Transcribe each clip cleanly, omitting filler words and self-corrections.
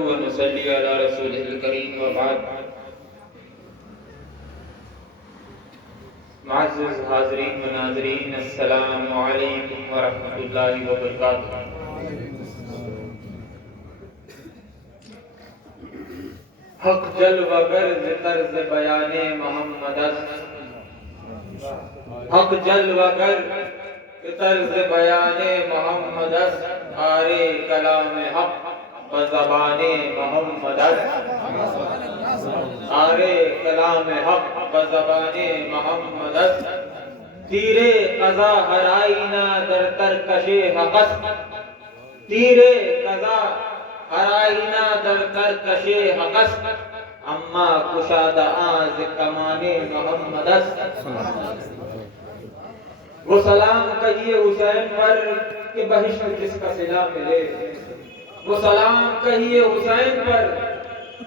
ونصلي على رسوله الكريم وبعد. معزز حاضرین و ناظرین، السلام علیکم ورحمۃ اللہ وبرکاتہ. حق جل و گر طرز بیان محمد است، حق جل و گر طرز بیان محمد است، آرے کلام حق بزبان محمد است، آرے کلام حق بزبان محمد است. تیر قضا ہر آئینہ در ترکش حق است، تیر قضا ہر آئینہ در ترکش حق است، اما کشادہ آز کمان محمد است. وہ سلام کہیے حسین پر کہ بہشت جس کا صلہ ملے، وہ سلام کہیے حسین پر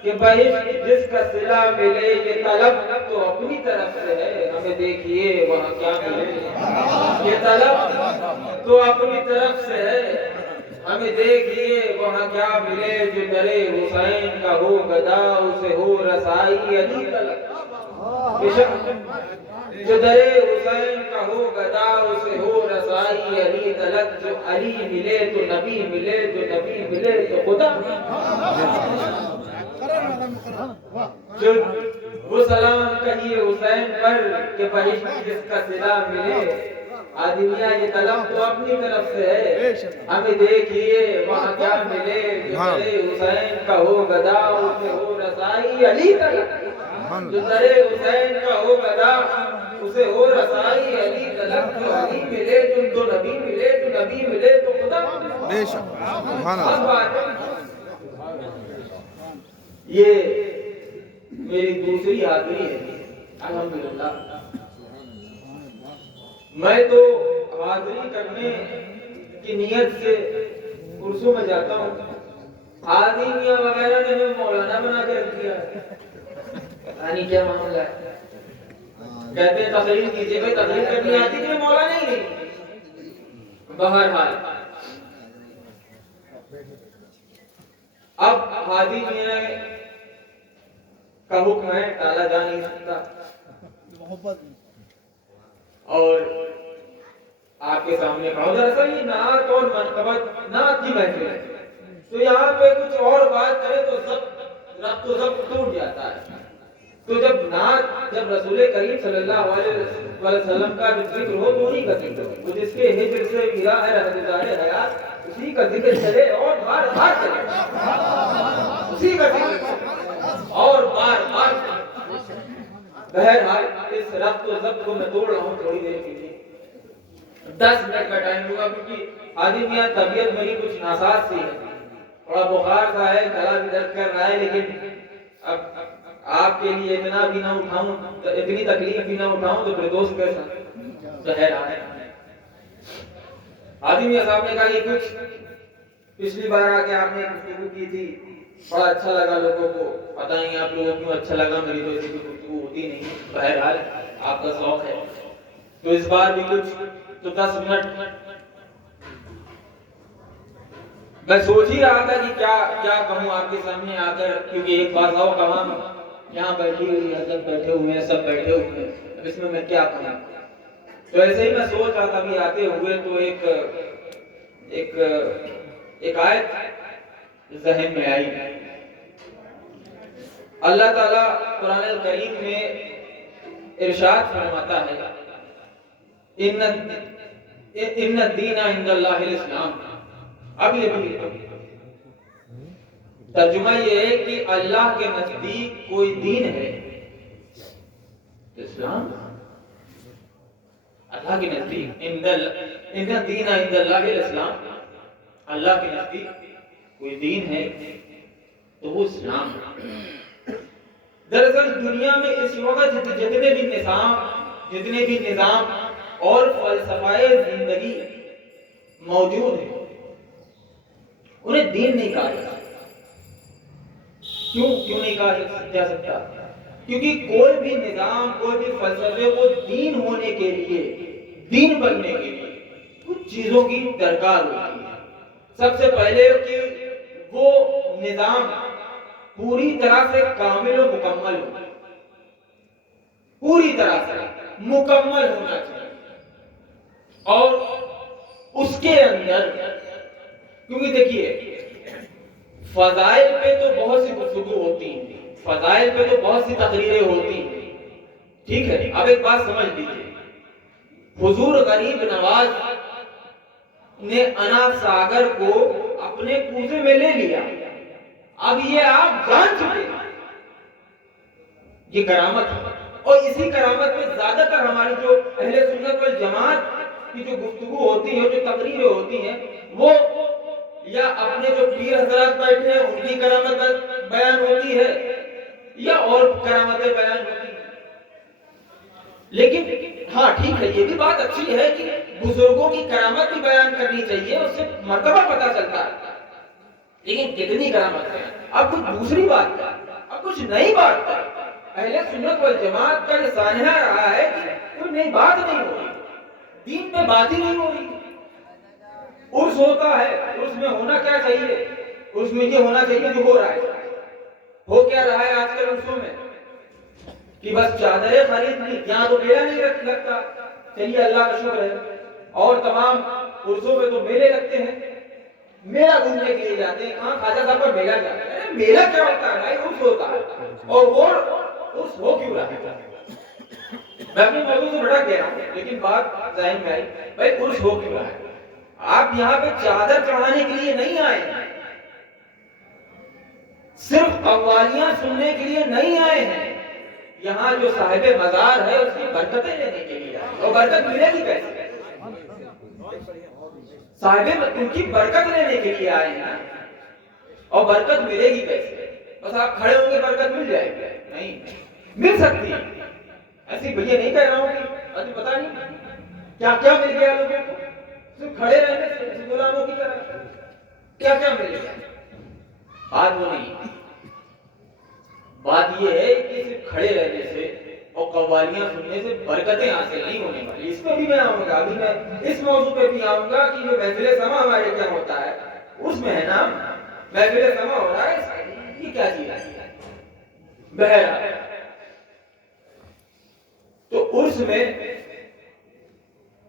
کہ بہشت جس کا صلہ ملے. یہ طلب تو اپنی طرف سے ہے، ہمیں دیکھیے وہاں کیا ملے. یہ طلب تو اپنی طرف سے ہے، ہمیں دیکھیے وہاں کیا ملے. جو درے حسین کا ہو گدا اسے ہو رسائی علی تلک. جو درے حسین کا ہو گدا اسے ہو رسائی علی تلک. جو علی ملے تو نبی ملے، جو نبی ملے تو خدا. جو وہ سلام کہیے حسین پر کہ بہشت جس کا صلہ ملے. آدمیہ یہ طلب تو اپنی طرف سے ہے، ہمیں دیکھیے وہاں کیا ملے. جو درے حسین کا ہو گدا اسے ہو رسائی علی تلک. جو درے حسین کا ہو گدا اسے ہو رسائی علی تلک. جو علی ملے جو نبی ملے، جو نبی ملے تو خدا. بے شک سبحان اللہ. یہ میری دوسری حاضری ہے الحمدللہ. میں تو حاضری کرنے کی نیت سے عرسوں میں جاتا ہوں. حاضری میاں وغیرہ نے ہمیں مولانا بنا کے رکھ دیا ہے، پتہ نہیں کیا معاملہ ہے. کہتے ہیں تقریر کیجیے، بھائی تقریر کرنی آتی کہ مولانا ہی نہیں. بہرحال اب حاضری میاں کا حکم ہے، ٹالا جا نہیں سکتا. اور آپ کے سامنے کہا دراصل یہ نعت اور منقبت نعت کی محفل ہے، تو یہاں پہ کچھ اور بات کرے تو ربط و ضبط ٹوٹ جاتا ہے. تو جب نعت، جب رسول کریم صلی اللہ علیہ وسلم کا جو ذکر ہو تو انہی کا ذکر ہو. وہ جس کے ہجر سے ملا ہے رہزار حیات، اسی کا ذکر چلے اور بار بار چلے، اسی کا ذکر اور بار بار. بہرحال اس ربط و ضبط کو میں توڑ رہا ہوں تھوڑی دیر کے لیے. 10 منٹ کا ٹائم لوں گا کیونکہ حاجی میاں طبیعت میری کچھ ناساز سی ہے، تھوڑا بخار سا ہے، گلا بھی درد کر رہا ہے. لیکن اب آپ کے لیے اتنا بھی نہ اٹھاؤں، اتنی تکلیف بھی نہ اٹھاؤں تو پھر دوست کیسا. ظاہر ہے حاجی میاں صاحب نے کہا یہ کچھ پچھلی بار آ کے آپ نے گفتگو کی تھی، بڑا اچھا لگا لوگوں کو. پتہ نہیں آپ لوگوں کیوں اچھا لگا، میری تو ایسی کوئی گفتگو ہوتی نہیں. بہرحال آپ کا ذوق ہے تو اس بار بھی کچھ تو 10 منٹ میں سوچ ہی رہا تھا کہ کیا کہوں آپ کے سامنے آ کر. کیونکہ ایک بات اور کہاں یہاں بیٹھی ہوئی حضرت بیٹھے ہوئے ہیں، سب بیٹھے ہوئے ہیں، اب اس میں کیا کہوں. تو ایسے ہی میں سوچ رہا تھا بھی آتے ہوئے تو ایک آیت ذہن میں آئی. اللہ تعالیٰ قرآن الکریم میں ارشاد فرماتا ہے ان الدین عند اللہ الاسلام. اب یہ بھی ترجمہ یہ ہے کہ اللہ کے نزدیک کوئی دین ہے اسلام. اللہ کے نزدیک ان الدین عند اللہ الاسلام، اللہ کے نزدیک کوئی دین ہے تو وہ اسلام ہے. دراصل دنیا میں اس وقت جتنے بھی نظام اور فلسفہ زندگی موجود ہیں انہیں دین نہیں کہا جا سکتا. کیوں نہیں کہا جا سکتا؟ کیونکہ کوئی بھی نظام، کوئی بھی فلسفے کو دین ہونے کے لیے، دین بننے کے لیے کچھ چیزوں کی درکار ہوتی ہے. سب سے پہلے کہ وہ نظام پوری طرح سے کامل و مکمل ہو، پوری طرح سے مکمل ہونا چاہیے. اور اس کے اندر کیونکہ دیکھیے فضائل پہ تو بہت سی گفتگو ہوتی ہیں، فضائل پہ تو بہت سی تقریریں ہوتی ہیں، ٹھیک ہے. اب ایک بات سمجھ لیجیے، حضور غریب نواز نے انا ساگر کو اپنے کوزے میں لے لیا. اب یہ آپ جان چکے یہ کرامت ہے. اور اسی کرامت میں زیادہ تر ہماری جو اہل سنت والجماعت کی جو گفتگو ہوتی ہے، جو تقریریں ہوتی ہیں، وہ یا اپنے جو پیر حضرات بیٹھے ہیں ان کی کرامت بیان ہوتی ہے یا اور کرامتیں بیان ہوتی ہیں. لیکن ہاں ٹھیک ہے، یہ بھی بات اچھی ہے کہ بزرگوں کی کرامت بھی بیان کرنی چاہیے، اس سے مرتبہ پتہ چلتا ہے. لیکن کتنی کرامت ہے؟ اب کچھ دوسری بات ہے، اب کچھ نئی بات ہے. اہل سنت والجماعت کا یہ سانحہ رہا ہے کہ کوئی نئی بات نہیں ہو رہی، دین پہ بات ہی نہیں ہو رہی. عرس ہوتا ہے، عرس میں ہونا کیا چاہیے؟ عرس میں یہ ہونا چاہیے جو ہو رہا ہے. ہو کیا رہا ہے آج کل عرسوں میں کہ بس چادریں خرید لی، یہاں تو میلہ نہیں لگتا. چلیے اللہ کا شکر ہے. اور تمام عرسوں میں تو میلے لگتے ہیں، میلہ گھومنے کے لیے جاتے ہیں. کہاں خواجہ صاحب کا میلہ جاتے ہیں. میلہ کیا ہوتا ہے بھائی؟ عرس ہوتا ہے. اور وہ عرس ہو کیوں رہا ہے؟ میں اپنے موضوع سے بھٹک گیا ہوں لیکن بات ذہن میں آئی، بھائی عرس ہو کیوں رہا ہے؟ آپ یہاں پہ چادر چڑھانے کے لیے نہیں آئے ہیں، صرف قوالیاں سننے کے لیے نہیں آئے ہیں. یہاں جو صاحب مزار ہے اس کی برکتیں لینے کے لیے آئے. اور برکت ملے گی کیسے؟ صاحب ان کی برکت لینے کے لیے آئے ہیں. اور برکت ملے گی کیسے؟ بس آپ کھڑے ہوں گے برکت مل جائے گی؟ نہیں مل سکتی. ایسی بھیا نہیں کہہ رہا ہوں کہ ابھی پتہ نہیں کیا کیا مل گیا لوگوں کو صرف کھڑے رہنے سے، غلاموں کی طرح کیا کیا مل گیا. بات وہ نہیں، بات یہ ہے کہ صرف کھڑے رہنے سے اور قوالیاں سننے سے برکتیں حاصل نہیں ہونے والی. اس پہ بھی میں آؤں گا، ابھی میں اس موضوع پہ بھی آؤں گا کہ جو محفل سما ہمارے کیا ہوتا ہے اس میں ہے نا، محفل سما ہو رہا ہے، یہ کیا چیز ہے؟ بہرحال تو عرس میں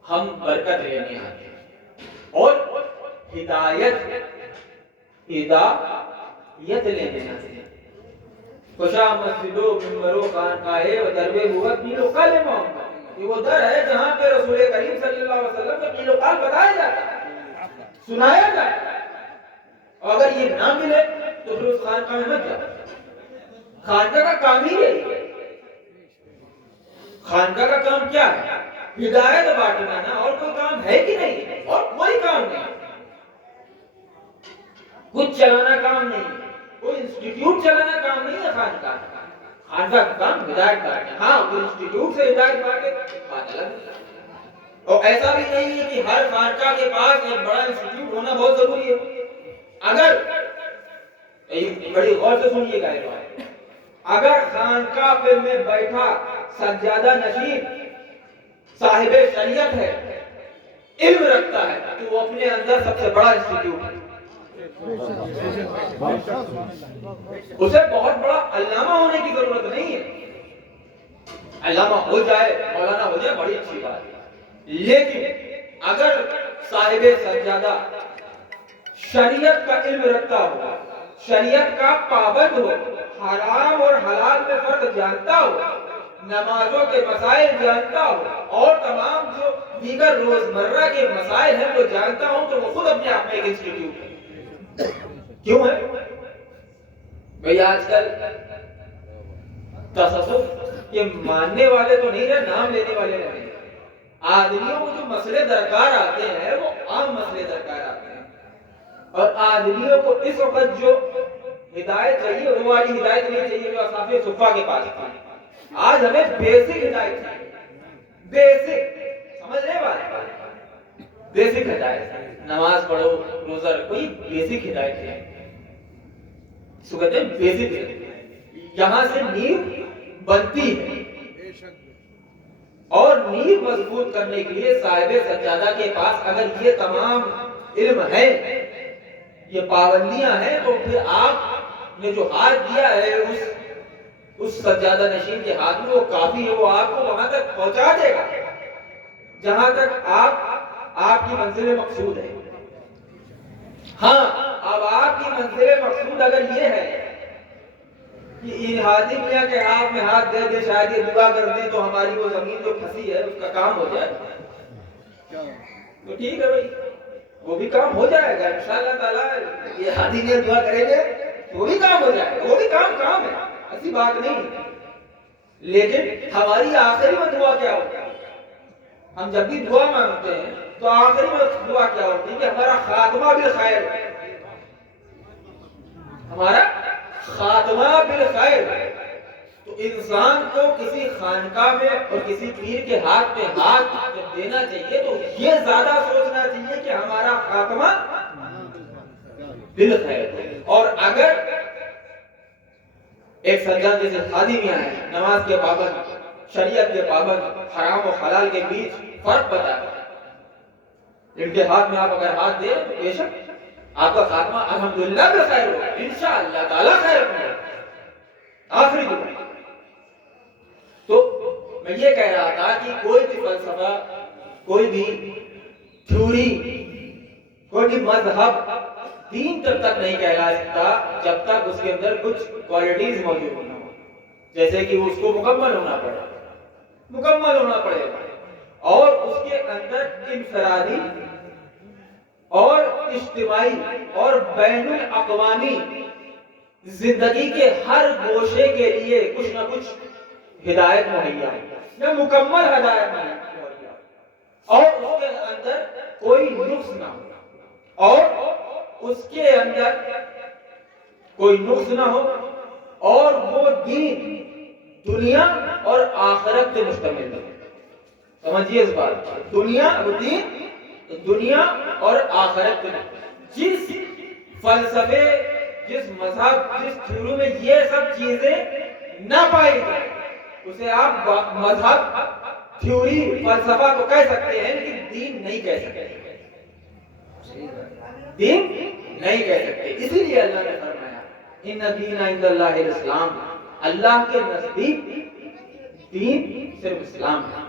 ہم برکت لینے آتے ہیں اور ہدایت لینے آتے ہیں. خوشا مسجدوں منبروں خانقاہیں و دربے ہوا قیل و قال محمد. یہ وہ در ہے جہاں پہ رسول کریم صلی اللہ علیہ وسلم کا قیل و قال بتایا جاتا ہے، سنایا جاتا ہے. اور اگر یہ نہ ملے تو پھر اس خانقاہ میں مت جاؤ. خانقاہ کا کام ہی ہے، خانقاہ کا کام کیا ہے؟ ہدایت بانٹنا نا، اور کوئی کام ہے کہ نہیں؟ اور کوئی کام نہیں، کچھ چلانا کام نہیں، کوئی انسٹیٹیوٹ چلانا کام نہیں ہے. خانقاہ کا کام ہدایت بانٹنا. ہاں کوئی انسٹیٹیوٹ سے ہدایت بانٹے بات الگ ہے. اور ایسا بھی نہیں ہے کہ ہر خانقاہ کے پاس ایک بڑا انسٹیٹیوٹ ہونا بہت ضروری ہے. اگر بڑی غور سے سنیے گا، اگر خانقاہ پہ میں بیٹھا سجادہ نشین صاحب شریعت ہے، علم رکھتا ہے، تو وہ اپنے اندر سب سے بڑا انسٹیٹیوٹ ہے. اسے بہت بڑا علامہ ہونے کی ضرورت نہیں ہے. علامہ ہو جائے، مولانا ہو جائے، بڑی اچھی بات ہے. لیکن اگر صاحب سجادہ شریعت کا علم رکھتا ہو، شریعت کا پابند ہو، حرام اور حلال میں فرق جانتا ہو، نمازوں کے مسائل جانتا ہو، اور تمام جو دیگر روزمرہ کے مسائل ہیں وہ جانتا ہوں، تو وہ خود اپنے آپ میں ایک انسٹیٹیوٹ ہے. کیوں ہے بھئی؟ آج کل تصوف کے ماننے والے تو نہیں رہے، نام لینے والے رہے. آدمیوں کو جو مسئلے درکار آتے ہیں وہ عام مسئلے درکار آتے ہیں، اور آدمیوں کو اس وقت جو ہدایت چاہیے وہ والی ہدایت نہیں چاہیے جو اصحاب صفہ کے پاس تھی. آج ہمیں بیسک ہدایت چاہیے، بیسک سمجھ رہے بات؟ بیسک ہدایت، نماز پڑھو، روزہ رکھو، یہ بیسک ہدایت ہے. اس کو کہتے ہیں بیسک ہدایت. یہاں سے نیو بنتی ہے، اور نیو مضبوط کرنے کے لیے صاحب سجادہ کے پاس اگر یہ تمام علم ہے، یہ پابندیاں ہیں، تو پھر آپ نے جو ہاتھ دیا ہے اس سجادہ نشین کے ہاتھ میں، وہ کافی ہے، وہ آپ کو وہاں تک پہنچا دے گا جہاں تک آپ کی منزل مقصود ہے۔ ہاں، اب آپ کی منزل مقصود اگر یہ ہے کہ ان ہادی میاں کے ہاتھ میں ہاتھ دے دے، شاید یہ دعا کر دیں تو ہماری وہ زمین جو پھنسی ہے اس کا کام ہو جائے، تو ٹھیک ہے بھائی، وہ بھی کام ہو جائے گا انشاءاللہ تعالی۔ یہ ہادی میاں دعا کریں گے وہ بھی کام ہو جائے گا، وہ بھی کام ہے، ایسی بات نہیں۔ لیکن ہماری آخری میں دعا کیا ہوتی ہے؟ ہم جب بھی دعا مانگتے ہیں تو آخری میں دعا کیا ہوتی ہے کہ ہمارا خاتمہ بالخیر، ہمارا خاتمہ بالخیر۔ تو انسان کو کسی خانقاہ میں اور کسی پیر کے ہاتھ پہ ہاتھ جب دینا چاہیے تو یہ زیادہ سوچنا چاہیے کہ ہمارا خاتمہ بالخیر۔ اور اگر ایک سجاد جیسے ہادی میاں ہے، نماز کے پابند، شریعت کے پابند، حرام و حلال کے بیچ فرق بتا ہے، ان کے ہاتھ میں آپ اگر ہاتھ دیں تو بے شک آپ کا خاتمہ الحمدللہ بالخیر ہو، انشاءاللہ تعالی خیر ہو۔ آخری دعا۔ تو میں یہ کہہ رہا تھا کہ کوئی بھی فلسفہ، کوئی بھی تھیوری، کوئی بھی مذہب دین تب تک نہیں کہلا سکتا جب تک اس کے اندر کچھ کوالٹیز موجود نہ ہو، جیسے کہ اس کو مکمل ہونا پڑے گا، اور اس کے اندر انفرادی اور اجتماعی اور بین الاقوامی زندگی کے ہر گوشے کے لیے کچھ نہ کچھ ہدایت مہیا ہے، یا مکمل ہدایت مہیا ہے، اور اس کے اندر کوئی نقص نہ ہو، اور اس کے اندر کوئی نقص نہ ہو، اور وہ دین دنیا اور آخرت سے مشتمل ہے۔ سمجھیے اس بات، دنیا اور آخرت میں جس فلسفے، جس مذہب، جس تھیوری میں یہ سب چیزیں نہ پائی جائیں اسے آپ مذہب، تھیوری، فلسفہ تو کہہ سکتے ہیں لیکن دین نہیں کہہ سکتے، دین نہیں کہہ سکتے۔ اسی لیے اللہ نے فرمایا ان الدین عند اللہ الاسلام، اللہ کے نزدیک دین صرف اسلام ہے۔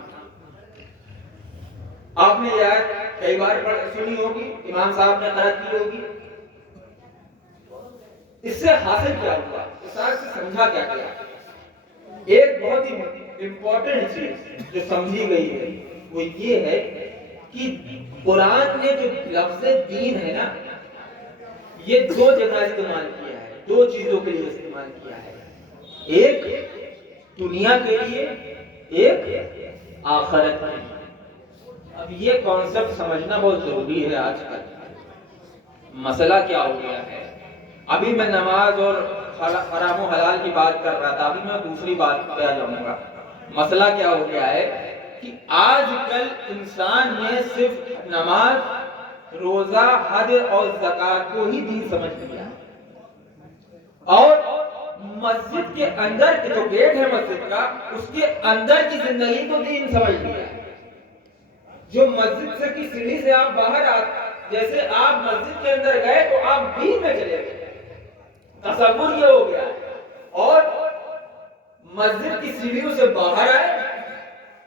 آپ نے یہ آیت کئی بار سنی ہوگی، امام صاحب نے قرأت کی ہوگی۔ اس سے حاصل کیا ہوا، اس آیت سے سمجھا کیا گیا؟ ایک بہت ہی امپورٹنٹ چیز جو سمجھی گئی ہے وہ یہ ہے کہ قرآن نے جو لفظ دین ہے نا، یہ دو جگہ استعمال کیا ہے، دو چیزوں کے لیے استعمال کیا ہے، ایک دنیا کے لیے، ایک آخرت کے لیے۔ اب یہ کانسیپٹ سمجھنا بہت ضروری ہے آج کل۔ مسئلہ کیا ہو گیا ہے؟ ابھی میں نماز اور حرام و حلال کی بات کر رہا تھا، ابھی میں دوسری بات پہ آ جاؤں گا۔ مسئلہ کیا ہو گیا ہے کہ آج کل انسان نے صرف نماز، روزہ، حج اور زکوٰۃ کو ہی دین سمجھ لیا، اور مسجد کے اندر جو گیٹ ہے مسجد کا، اس کے اندر کی زندگی کو دین سمجھ لیا۔ جو مسجد سے کی سیڑھی سے آپ باہر جیسے آپ مسجد کے اندر گئے تو آپ دین میں چلے گئے، تصور یہ ہو گیا، اور مسجد کی سیڑھیوں سے باہر آئے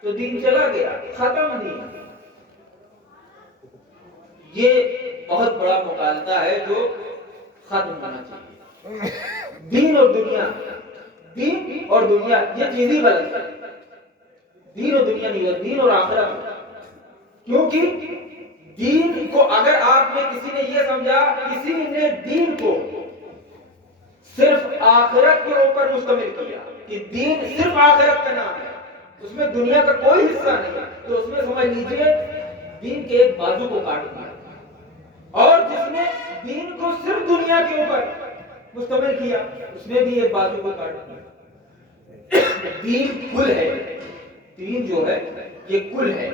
تو دین چلا گیا، ختم دین۔ یہ بہت بڑا مغالطہ ہے جو ختم ہونا چاہیے۔ دین اور دنیا، دین اور دنیا یہ چیز ہی غلط ہے، دین اور دنیا نہیں ہے، دین اور آخرت۔ کیونکہ دین کو اگر آپ نے کسی نے یہ سمجھا، کسی نے دین کو صرف آخرت کے اوپر مشتمل کیا کہ دین صرف آخرت کا نام ہے، اس میں دنیا کا کوئی حصہ نہیں ہے، تو اس میں سمجھ لیجئے دین کے ایک بازو کو کاٹ دیا۔ اور جس نے دین کو صرف دنیا کے اوپر مشتمل کیا، اس نے بھی ایک بازو کو کاٹ دیا۔ دین کل ہے، دین جو ہے یہ کل ہے۔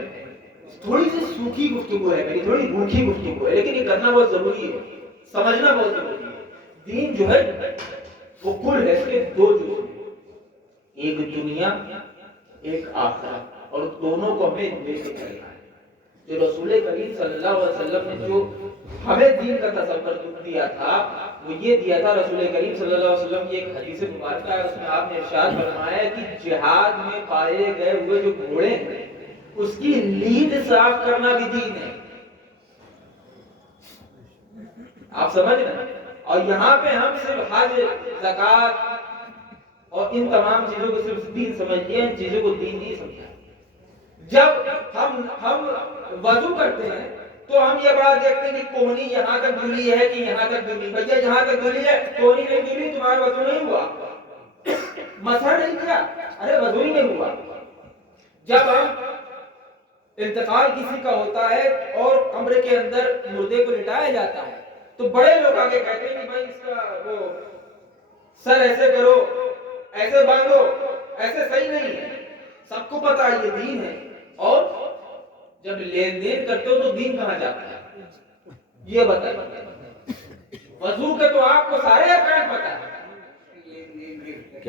تھوڑی سی سوکھی گفتگو ہے میری، تھوڑی روکھی گفتگو ہے، لیکن یہ کرنا بہت ضروری ہے، سمجھنا بہت ضروری ہے۔ دین جو ہے وہ کل ہے، اس کے دو جزء ہیں، ایک دنیا، ایک آخرت، اور دونوں کو ہمیں لے کے چلنا ہے۔ جو رسول کریم صلی اللہ علیہ وسلم نے جو ہمیں دین کا تصور دیا تھا وہ یہ دیا تھا. رسول کریم صلی اللہ علیہ وسلم کی ایک حدیث مبارکہ ہے, اس میں آپ نے ارشاد فرمایا ہے کہ جہاد میں پائے گئے ہوئے جو گھوڑے ہیں اس کی لید صاف کرنا بھی دین ہے. آپ سمجھ رہے ہیں؟ اور یہاں پہ ہم صرف حج, زکات اور ان تمام چیزوں کو صرف دین سمجھ لیا, ان چیزوں کو دین نہیں سمجھا. جب ہم وضو کرتے ہیں تو ہم یہ بات دیکھتے ہیں کہ کوہنی یہاں تک دھلی ہے کہ یہاں تک دھلی. بھیا یہاں تک دھلی ہے, کوہنی نہیں دھلی, تمہارا وضو نہیں ہوا, مسح نہیں کیا, ارے وضو ہی نہیں ہوا. جب ہم انتقال کسی کا ہوتا ہے اور کمرے کے اندر مردے کو لٹایا جاتا ہے تو بڑے لوگ آگے کہتے ہیں کہ بھائی اس کا وہ سر ایسے کرو, ایسے باندھو, ایسے صحیح نہیں ہے. سب کو پتا ہے یہ دین ہے. اور جب لین دین کرتے ہو تو دین کہاں جاتا ہے یہ بتائیے. وضو کے تو آپ کو سارے ارکان پتا ہے,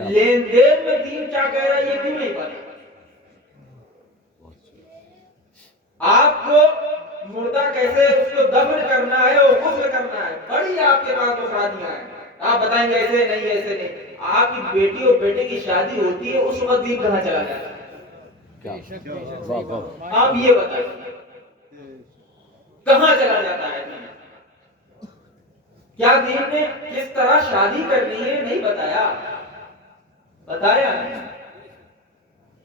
لین دین میں دین کیا کہہ رہا ہے یہ کیوں نہیں پتا. آپ کو مردہ کیسے اس کو دفن کرنا ہے اور غسل کرنا ہے, بڑی آپ کے پاس تو شادیاں ہیں, آپ بتائیں گے ایسے نہیں ایسے نہیں. آپ کی بیٹی اور بیٹے کی شادی ہوتی ہے اس وقت دین کہاں چلا جاتا ہے آپ یہ بتائیے, کہاں چلا جاتا ہے دین. کیا دین نے کس طرح شادی کرنی ہے نہیں بتایا, بتایا.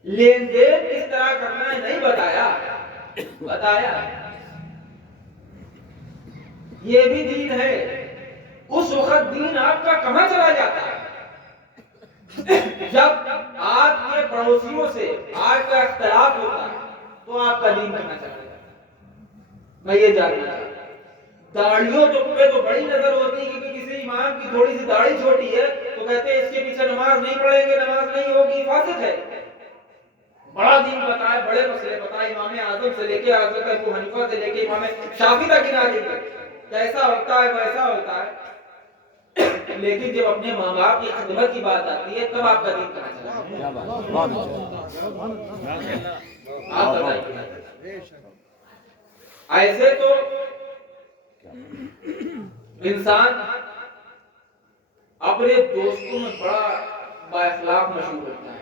لین دین کس طرح کرنا ہے نہیں بتایا, بتایا. یہ بھی دین ہے. اس وقت دین آپ کا کہاں چلا جاتا ہے جب آپ کے پڑوسیوں سے آپ کا اختلاف ہوتا ہے تو آپ کا دین کہاں چلا جاتا ہے. میں یہ جاننا چاہتا ہوں. داڑھیوں پہ تو بڑی نظر ہوتی ہے کہ کسی امام کی تھوڑی سی داڑھی چھوٹی ہے تو کہتے ہیں اس کے پیچھے نماز نہیں پڑھیں گے, نماز نہیں ہوگی, فاسق ہے. بڑا دین پتا ہے, بڑے مسئلے پتا ہے, امام اعظم سے لے کے حضرت ابو حنیفہ سے لے کے امام شافعی تک گنا دیتے کیسا ہوتا ہے ویسا ہوتا ہے. لیکن جب اپنے ماں باپ کی خدمت کی بات آتی ہے تب آپ کا دین کہاں چلا جاتا ہے. ایسے تو انسان اپنے دوستوں میں بڑا با اخلاق مشہور ہوتا ہے.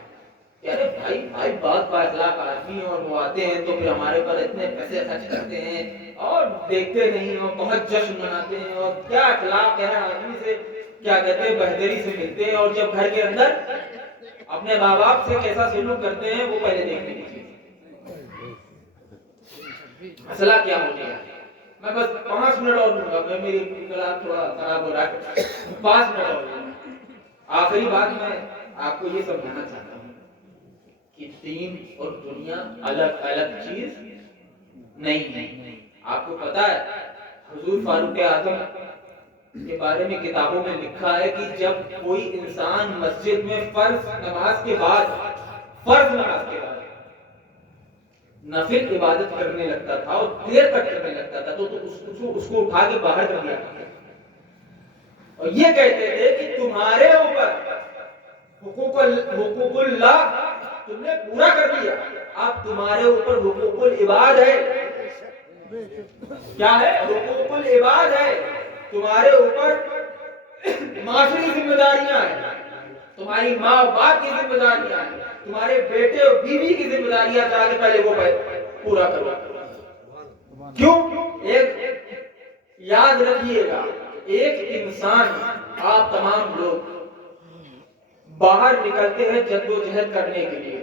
ارے بھائی بہت با اخلاق آدمی اور وہ آتے ہیں تو پھر ہمارے پر اتنے پیسے خرچ کرتے ہیں اور دیکھتے نہیں اور بہت جشن مناتے ہیں اور کیا اخلاق ہے آدمی سے, کیا کہتے ہیں بہتری سے ملتے ہیں. اور جب گھر کے اندر اپنے ماں باپ سے کیسا سلوک کرتے ہیں وہ پہلے دیکھنے کی چیز. مسئلہ کیا ہو گیا. میں بس 5 منٹ اور لوں گا, میری کلام تھوڑا خراب ہو رہا ہے, 5 منٹ اور. آخری بات میں آپ کو یہ سمجھانا چاہتا ہوں کہ دین اور دنیا الگ الگ چیز نہیں ہے. آپ کو پتا ہے حضور فاروق اعظم کے بارے میں کتابوں میں لکھا ہے کہ جب کوئی انسان مسجد میں فرض نماز کے بعد نفل عبادت کرنے لگتا تھا اور دیر تک کرنے لگتا تھا تو اس کو اٹھا کے باہر کر دیا اور یہ کہتے تھے کہ تمہارے اوپر حقوق اللہ تم نے پورا کر دیا, اب تمہارے اوپر حقوق العباد ہے. کیا ہے؟ حقوق العباد ہے. تمہارے اوپر معاشری ذمہ داریاں ہیں, تمہاری ماں باپ کی ذمہ داریاں ہیں, تمہارے بیٹے اور بیوی کی ذمہ داریاں جا کے پہلے وہ پورا کرو. کیوں؟ ایک یاد رکھیے گا, ایک انسان, آپ تمام لوگ باہر نکلتے ہیں جدوجہد کرنے کے لیے,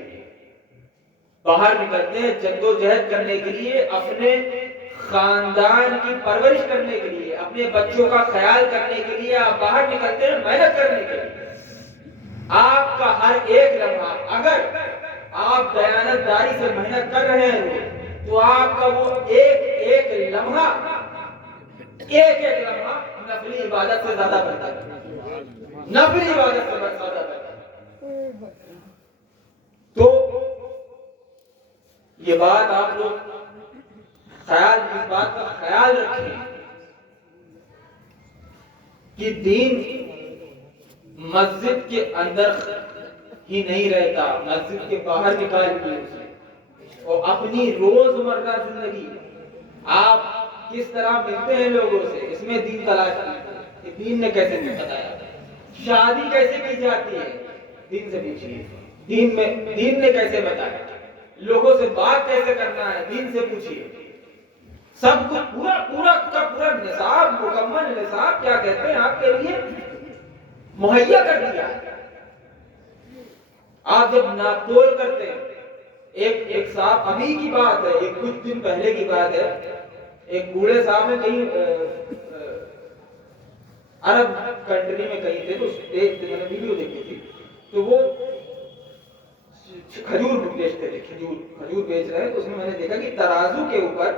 باہر نکلتے ہیں جدوجہد کرنے کے لیے, اپنے خاندان کی پرورش کرنے کے لیے, اپنے بچوں کا خیال کرنے کے لیے آپ باہر نکلتے ہیں محنت کرنے کے لیے. آپ کا ہر ایک لمحہ اگر آپ دیانتداری سے محنت کر رہے ہیں تو آپ کا وہ ایک لمحہ نفلی عبادت سے زیادہ بہتر ہے, نفلی عبادت سے زیادہ بہتر ہے. تو یہ بات آپ لوگ اس بات کا خیال رکھیں کہ دین مسجد کے اندر ہی نہیں رہتا, مسجد کے باہر نکال کے اور اپنی روزمرہ زندگی آپ کس طرح ملتے ہیں لوگوں سے، اس میں دین تلاش کی، دین نے کیسے بتایا۔ شادی کیسے کی جاتی ہے، دین سے پوچھیے، دین نے کیسے بتایا۔ لوگوں سے بات کیسے کرنا ہے، دین سے پوچھیے۔ سب کچھ پورا کا پورا نصاب، مکمل نصاب کیا کہتے ہیں آپ کے لیے مہیا کر دیا ہے۔ آپ جب ناپ تول کرتے ہیں، ایک صاحب، ابھی کی بات ہے، ایک کچھ دن پہلے کی بات ہے، ایک بوڑھے صاحب نے کہیں عرب کنٹری میں کہیں تھے، تو میں نے ویڈیو دیکھی تھی، تو وہ کھجور بیچتے تھے، کھجور بیچ رہے ہیں، تو اس میں نے دیکھا کہ ترازو کے اوپر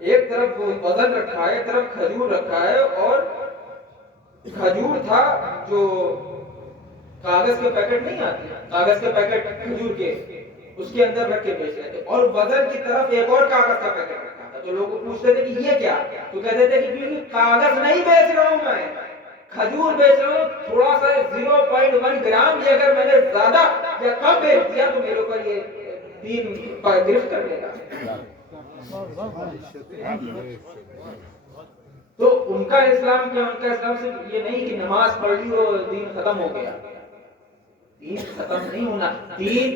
ایک طرف وزن رکھا ہے، ایک طرف کھجور رکھا ہے، اور کھجور تھا جو کاغذ کے پیکٹ نہیں آتے، کاغذ کے پیکٹ کھجور کے، اس کے اندر رکھ کے بیچ رہے تھے، اور وزن کی طرف ایک اور کاغذ کا پیکٹ رکھا تھا۔ تو لوگ پوچھتے تھے کہ یہ کیا، تو کہتے تھے کہ کاغذ نہیں بیچ رہا ہوں میں، کھجور بیچ رہا ہوں، تھوڑا سا 0.1 گرام بھی اگر میں نے زیادہ یا کم بیچ دیا تو میرے اوپر یہ دین پر گرفت کر لے گا۔ تو ان کا اسلام کیا، ان کا اسلام صرف یہ نہیں کہ نماز پڑھ لی اور دین ختم ہو گیا۔ دین ختم نہیں ہونا، دین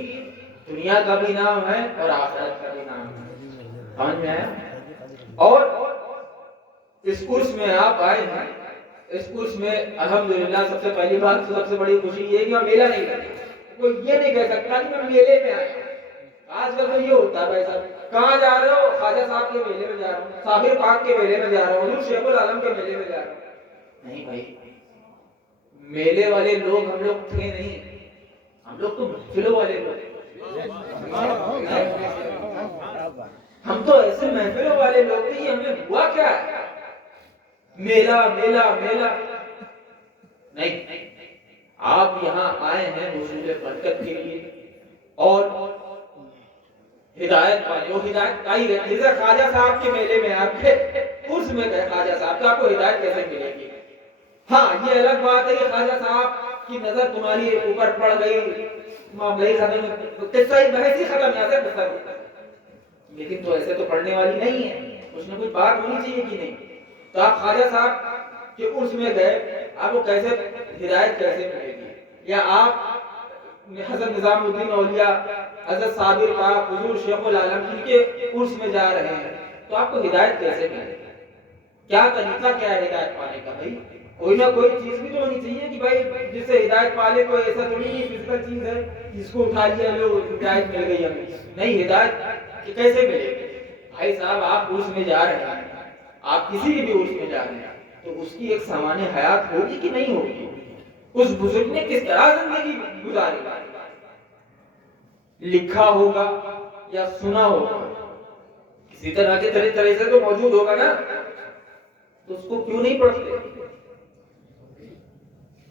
دنیا کا بھی نام ہے اور آخرت کا بھی نام ہے، سمجھ میں آیا۔ اور اس کورس میں آپ آئے ہیں، اس کورس میں الحمدللہ سب سے پہلی بات، سب سے بڑی خوشی یہ ہے کہ میں میلہ نہیں کرتا، کوئی یہ نہیں کہہ سکتا کہ میں میلے میں آیا۔ آج کل تو یہ ہوتا ہے بھائی صاحب، کہاں جا رہے ہو، خواجہ صاحب کے میلے میں جا رہا ہوں، صابر پاک کے میلے میں جا رہا ہوں، حضور شیخ العالم کے میلے میں جا رہا ہوں۔ نہیں بھائی، میلے والے لوگ ہم لوگ تھے نہیں، ہم لوگ تو محفلوں والے لوگ، ہم تو ایسے محفلوں والے لوگ تھے، ہمیں ہوا کیا ہے میلہ میلہ میلہ نہیں۔ آپ یہاں آئے ہیں حصول برکت کے لیے اور ہدایت والے، وہ ہدایت آئی ہے۔ جیسے خواجہ صاحب کے میلے میں آپ کے عرس میں گئے خواجہ صاحب کا، آپ کو ہدایت کیسے ملے گی؟ ہاں یہ الگ بات ہے کہ خواجہ صاحب کی نظر تمہاری اوپر پڑ گئی، معاملہ ہی ختم، قصہ ہی بحث ہی ختم، یہاں سے گزر، لیکن تو ایسے تو پڑھنے والی نہیں ہے، اس میں کوئی بات ہونی چاہیے کہ نہیں۔ تو آپ خواجہ صاحب کے عرس میں گئے، آپ کو کیسے ہدایت کیسے ملے گی؟ یا آپ حضرت نظام الدین اولیاء، حضرت صابر پاک، حضور شیخ العالم جن کے عرس میں جا رہے ہیں، تو آپ کو ہدایت کیسے ملے گی؟ کیا طریقہ کیا ہے ہدایت پانے کا؟ بھائی کوئی نہ کوئی چیز بھی تو ہونی چاہیے کہ بھائی جس سے ہدایت پالے، کوئی ایسا تھوڑی نہیں فزیکل چیز ہے جس کو اٹھا لیا لو ہدایت مل گئی ہمیں، نہیں، ہدایت کیسے ملے گی؟ بھائی صاحب آپ عرس میں جا رہے ہیں، آپ کسی بھی عرس میں جا رہے ہیں، تو اس کی ایک سامان حیات ہوگی کہ نہیں ہوگی؟ اس بزرگ نے کس طرح زندگی گزاری، لکھا ہوگا یا سنا ہوگا، کسی طرح کے طرح سے تو موجود ہوگا نا، تو اس کو کیوں نہیں پڑھتے؟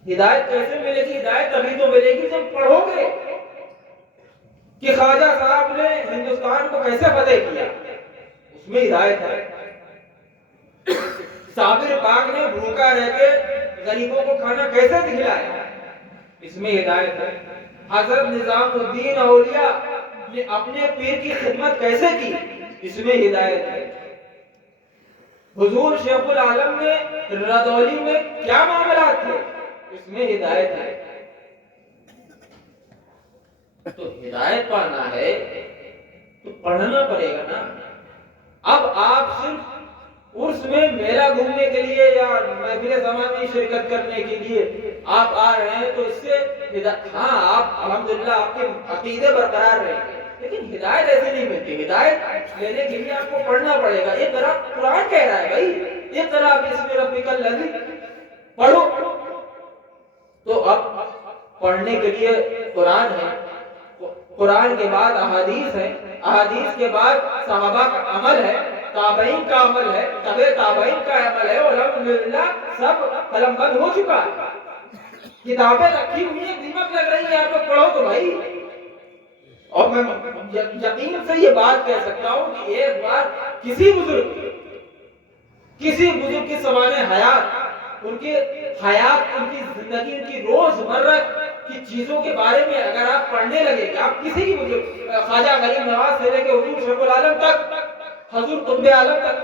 ہدایت کیسے ملے گی؟ ہدایت تبھی تو ملے گی جب پڑھو گے کہ خواجہ صاحب نے ہندوستان کو کیسے فتح کیا، اس میں ہدایت ہے۔ صابر پاک نے بھوکا رہ کے غریبوں کو کھانا کیسے کھلایا، اس میں ہدایت ہے۔ حضرت نظام الدین اولیاء نے اپنے پیر کی خدمت کیسے کی، اس میں ہدایت ہے۔ حضور شیخ العالم نے رضولی میں کیا معاملات تھے، اس میں ہدایت ہے۔ تو ہدایت پانا ہے تو پڑھنا پڑے گا نا۔ اب آپ صرف عرس میں میلہ گھومنے کے لیے یا محفل زمان میں شرکت کرنے کے لیے آپ آ رہے ہیں، تو اس سے ہاں آپ الحمدللہ آپ کے عقیدے برقرار رہیں گے، لیکن ہدایت ایسے نہیں ملتی۔ ہدایت لینے کے لیے آپ کو پڑھنا پڑے گا۔ یہ طرح قرآن کہہ رہا ہے بھائی، یہ طرح بسم ربک الذی، پڑھو۔ تو اب پڑھنے کے لیے قرآن ہے، قرآن کے بعد احادیث ہے، احادیث کے بعد صحابہ کا عمل ہے، تابعین کا عمل ہے، تبع تابعین کا عمل ہے، اور الحمدللہ سب قلم بند ہو چکا ہے، کتابیں رکھی ہوئی ہیں، دیمک لگ رہی ہے، آپ لوگ پڑھو تو بھائی۔ اور میں یقین سے یہ بات کہہ سکتا ہوں کہ ایک بار کسی بزرگ کی سوانح حیات، ان کی حیات، ان کی زندگی، ان کی روزمرہ کی چیزوں کے بارے میں اگر آپ پڑھنے لگے کہ آپ کسی بھی بزرگ، خواجہ غریب نواز سے لے کے حضور شیخ العالم تک حضور قطب عالم تک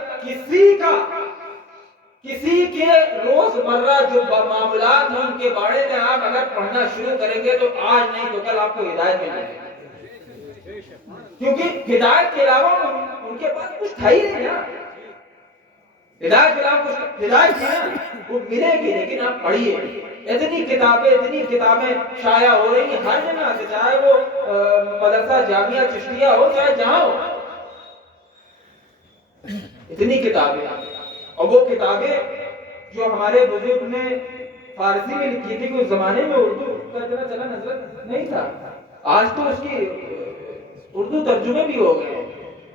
کسی کے روزمرہ جو معاملات ہیں ان کے بارے میں آپ اگر پڑھنا شروع کریں گے تو آج نہیں تو کل آپ کو ہدایت مل جائے گی، کیونکہ ہدایت کے علاوہ ان کے پاس کچھ تھا ہی نہیں نا، ہدایت کے علاوہ کچھ ہدایت ہے وہ ملے گی، لیکن آپ پڑھیے، اتنی کتابیں شائع ہو رہی ہیں ہر جگہ سے، چاہے وہ مدرسہ جامعہ چشتیہ ہو چاہے جہاں ہو، اتنی کتابیں، اور وہ کتابیں جو ہمارے بزرگ نے فارسی میں لکھی تھی، اس زمانے میں اردو کا اتنا چلن حضرت نہیں تھا، آج تو اس کی اردو ترجمے بھی ہو گئے،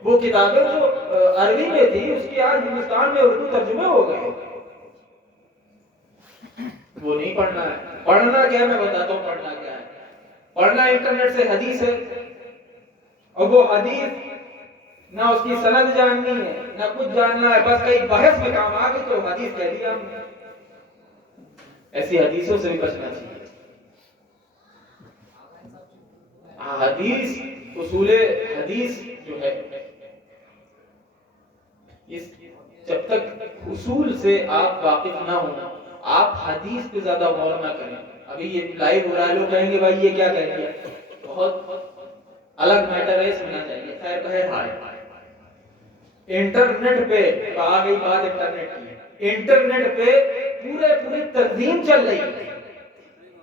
وہ کتابیں جو عربی میں تھی اس کی آج ہندوستان میں اردو ترجمے ہو گئے، وہ نہیں پڑھنا ہے۔ پڑھنا کیا ہے میں بتاتا ہوں، پڑھنا کیا ہے، پڑھنا انٹرنیٹ سے حدیث ہے، اور وہ حدیث نہ اس کی سند جاننی ہے نہ کچھ جاننا ہے، بس کئی بحث میں کام آ گئی تو حدیث کہہ دیا ہم نے، ایسی حدیثوں سے بھی بچنا چاہیے۔ حدیث، اصول حدیث جو ہے، جب تک اصول سے آپ واقف نہ ہوں آپ حدیث پہ زیادہ غور نہ کریں۔ ابھی یہ لائیو ہو رہا ہے، لوگ کہیں گے بھائی یہ کیا کہہ دیا، بہت الگ میٹر ہے، سننا چاہیے۔ خیر بہرحال انٹرنیٹ پہ آ گئی بات، انٹرنیٹ پہ پوری تنظیم چل رہی ہے،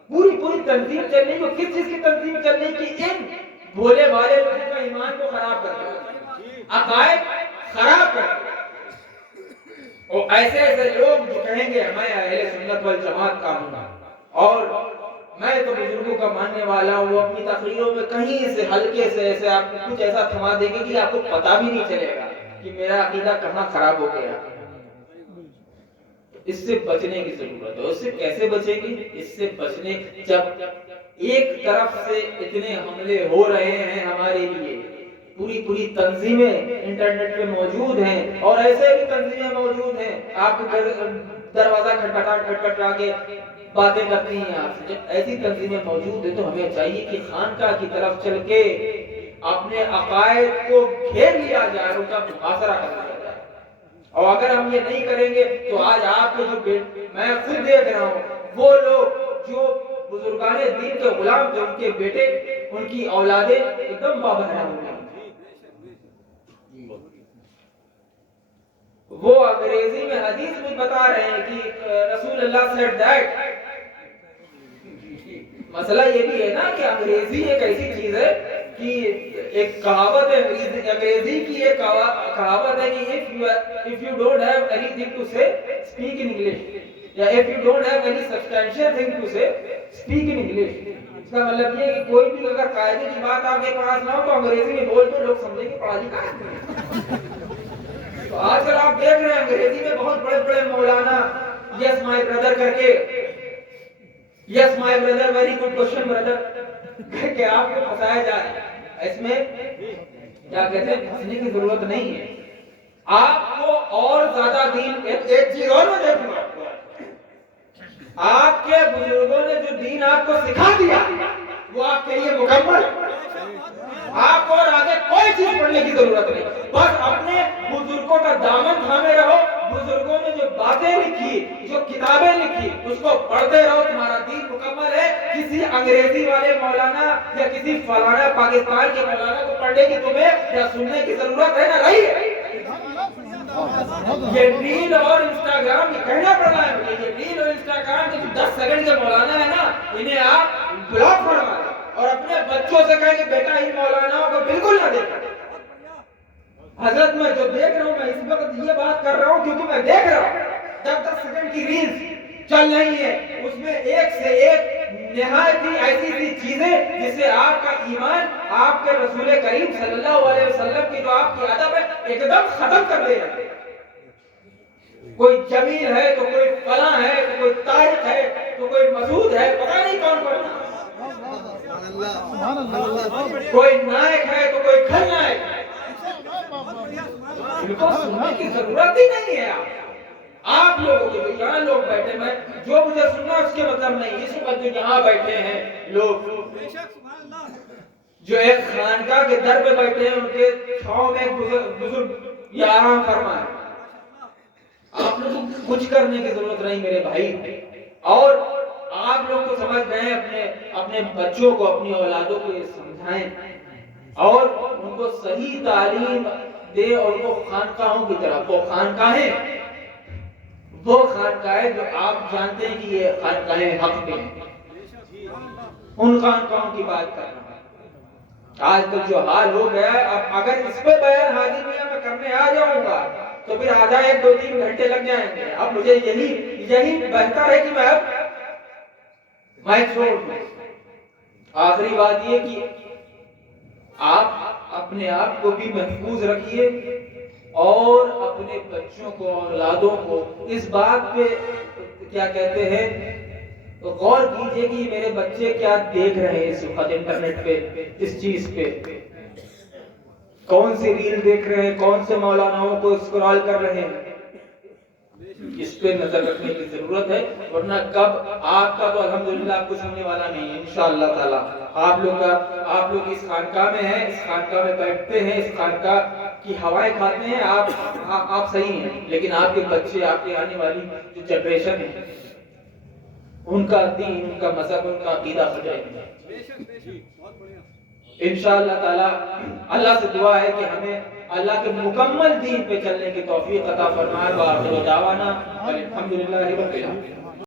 پوری تنظیم چل رہی ہے، کس چیز کی تنظیم چل رہی ہے کہ ان بھولے والے لوگوں کا ایمان کو خراب کر دیا، عقائد خراب کر دیا، اور ایسے لوگ جو کہیں گے میں اہل سنت والجماعت کا ہوں اور میں تو بزرگوں کا ماننے والا ہوں، وہ اپنی تقریروں میں کہیں سے ہلکے سے ایسے آپ کو کچھ ایسا تھما دیں گے کہ آپ کو پتہ بھی نہیں چلے گا کہ میرا عقیدہ کہاں خراب ہو گیا۔ اس سے بچنے کی ضرورت ہے۔ اس سے کیسے بچے گی؟ اس سے بچنے، جب ایک طرف سے اتنے حملے ہو رہے ہیں ہمارے لیے، پوری تنظیمیں انٹرنیٹ پہ موجود ہیں، اور ایسے بھی تنظیمیں موجود ہیں آپ کے دروازہ کھٹکھٹا کے باتیں کرتی ہیں آپ سے، جب ایسی تنظیمیں موجود ہیں تو ہمیں چاہیے کہ خانقاہ کی طرف چل کے اپنے عقائد کو گھیر لیا جائے، ان کا محاصرہ کر لیا جائے، اور اگر ہم یہ نہیں کریں گے تو آج آپ کے جو میں خود دیکھ رہا ہوں، وہ لوگ جو بزرگان دین کے غلام تھے، ان کے بیٹے، ان کی اولادیں ایک دم بابرہم ہو گئی، وہ انگریزی میں حدیث میں بتا رہے ہیں کہ رسول اللہ said that۔ مسئلہ یہ بھی ہے نا کہ انگریزی ایک ایسی چیز ہے کہ ایک کہاوت ہے، انگریزی کی ایک کہاوت ہے کہ if you don't have anything to say speak in English، یا if you don't have any substantial thing to say speak in English۔ اس کا مطلب یہ ہے کہ کوئی بھی اگر قاعدے کی بات آپ کے پاس نہ ہو تو انگریزی میں بول تو لوگ سمجھیں گے پڑھا لکھا ہے۔ تو آج کل آپ دیکھ رہے ہیں انگریزی میں بہت بڑے مولانا یس مائی بردر کر کے، yes my brother very good question brother کر کے آپ کو پھنسایا جا رہا ہے۔ اس میں کیا کہتے ہیں، پھنسنے کی ضرورت نہیں ہے، آپ کو اور زیادہ دین، ایک چیز اور میں دیکھوں گا، آپ کے بزرگوں نے جو دین آپ کو سکھا دیا وہ آپ کے لیے مکمل، آپ کو اور آگے کوئی چیز پڑھنے کی ضرورت نہیں، بس اپنے بزرگوں کا دامن تھامے رہو، بزرگوں نے جو باتیں لکھی، جو کتابیں لکھی، اس کو پڑھتے رہو، تمہارا دین مکمل ہے۔ کسی انگریزی والے مولانا یا کسی فلانا پاکستان کے مولانا کو پڑھنے کی تمہیں یا سننے کی ضرورت ہے نہ رہی ہے۔ یہ ریل اور انسٹاگرام، یہ کہنا پڑ رہا ہے مجھے، یہ ریل اور انسٹاگرام کے جو 10 سیکنڈ کے مولانا ہے نا، انہیں آپ بلاک فرما دیں اور اپنے بچوں سے کہیں کہ بیٹا ان مولاناؤں کو بالکل نہ دیکھیں۔ حضرت میں جو دیکھ رہا ہوں، میں اس وقت یہ بات کر رہا ہوں کیونکہ میں دیکھ رہا ہوں 10 سیکنڈ کی ریلز چل رہی ہیں، اس میں ایک سے ایک نہایت ہی ایسی چیزیں جس سے آپ کا ایمان، آپ کے رسول کریم صلی اللہ علیہ وسلم کی جو آپ کی ادب ہے ایک دم ختم کر دے رہا ہے۔ کوئی جمیل ہے تو کوئی فلاں ہے تو کوئی طارق ہے تو کوئی مسعود ہے، پتہ نہیں کون کون، کوئی نائک ہے تو کوئی کھل نائک ہے، ان کو سننے کی ضرورت ہی نہیں ہے۔ آپ لوگوں کو جو یہاں لوگ بیٹھے ہیں، جو مجھے سننا اس کے مطلب نہیں، اس وقت جو یہاں بیٹھے ہیں لوگ، جو ایک خانقاہ کے در پہ بیٹھے ہیں، ان کے چھاؤں میں ایک بزرگ یہ آرام فرمائے. آپ لوگوں کو کچھ کرنے کی ضرورت نہیں میرے بھائی. اور آپ لوگ تو سمجھ گئے اپنے بچوں کو اپنی اولادوں کو یہ سمجھائیں اور ان کو صحیح تعلیم دے اور وہ خانقاہوں کی طرف. وہ خانقاہیں جو آپ جانتے ہیں کہ یہ خانقاہیں حق میں ہیں, ان خانقاہوں کی بات کرنا. آج کل جو حال ہو گیا ہے, اب اگر اس پہ بیان حاضر میں کرنے آ جاؤں گا تو پھر آدھا 1-2-3 گھنٹے لگ جائیں گے. اب مجھے یہی بہتر ہے کہ میں اب مائک چھوڑ دوں. آخری بات یہ کہ آپ اپنے آپ کو بھی محفوظ رکھیے اور اپنے بچوں کو, اولادوں کو اس بات پہ کیا کہتے ہیں غور کیجئے کہ میرے بچے کیا دیکھ رہے ہیں اس وقت انٹرنیٹ پہ, اس چیز پہ کون سی ریل دیکھ رہے ہیں, کون سے مولاناؤں کو اسکرال کر رہے ہیں. اس پہ نظر رکھنے کی ضرورت ہے, ورنہ کب آپ کا تو الحمدللہ کچھ ہونے والا نہیں ہے انشاءاللہ تعالی. آپ لوگ اس خانقاہ میں ہیں, اس خانقاہ میں بیٹھتے ہیں, اس خانقاہ کی ہوائیں کھاتے ہیں. آپ صحیح ہیں, لیکن آپ کے بچے, آپ کی آنے والی جو جنریشن ہے, ان کا دین, ان کا مذہب, ان کا عقیدہ ہو جائے گا انشاءاللہ تعالی. اللہ سے دعا ہے کہ ہمیں اللہ کے مکمل دین پہ چلنے کی توفیق عطا فرمائے. وآخر دعوانا الحمدللہ رب العالمین.